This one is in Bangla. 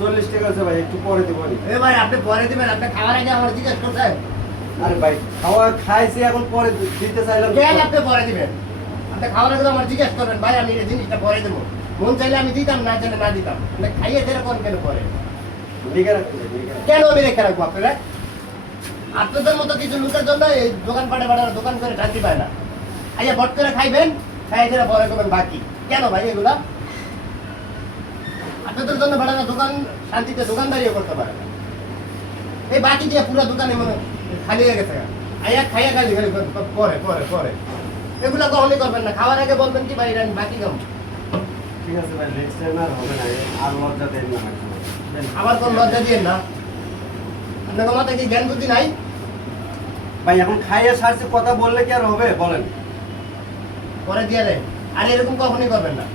40 টাকা আছে ভাই, একটু পরে দেবো নি। এ ভাই আপনি পরে দিবেন, আপনি খাওয়ার আগে আমার জিজ্ঞেস করছেন আরে ভাই খাওয়া খাইছি, এখন পরে দিতে চাইলাম। কেন আপনি পরে দিবেন? আপনি খাওয়ার আগে তো আমার জিজ্ঞেস করবেন ভাই আমি এই জিনিসটা পরে দেবো, মন চাইলে আমি দিতাম, না চাইলে না দিতাম। আপনি খাইয়ে যেরকম কেন পরে লিখে রাখতে হবে, লিখে রাখতে কেন আমি রেখে রাখবো আপনারা? আপনাদের মতো কিছু লোকের জন্য এই দোকান পাটে পাড়ার দোকান করে শান্তি পায় না। আইয়া বট করে খাইবেন, খাইয়ে যেটা পরে করবেন বাকি। কেন ভাই এগুলা? আপনাদের জন্য ভাড়া দোকান শান্তিতে দোকানদারিও করতে পারে না। এই বাকি দিয়ে পুরো দোকানে মনে খালি হয়ে গেছে। আইয়া খাইয়া খালি খালি পরে পরে পরে এগুলো কখনই করবেন না। খাওয়ার আগে বলবেন কি ভাই আমি বাকি খাবো। ঠিক আছে ভাই, নেক্সট টাইম আর হবে না, আর লজ্জা দেন না ভাই। আবার কোন লজ্জা দিয়ে না? আপনার মাথায় কি জ্ঞান বুদ্ধি নাই? ভাই এখন খাইয়ে সারছে, কথা বললে কি আর হবে বলেন? পরে দিয়ে দেন, আর এরকম কখনই করবেন না।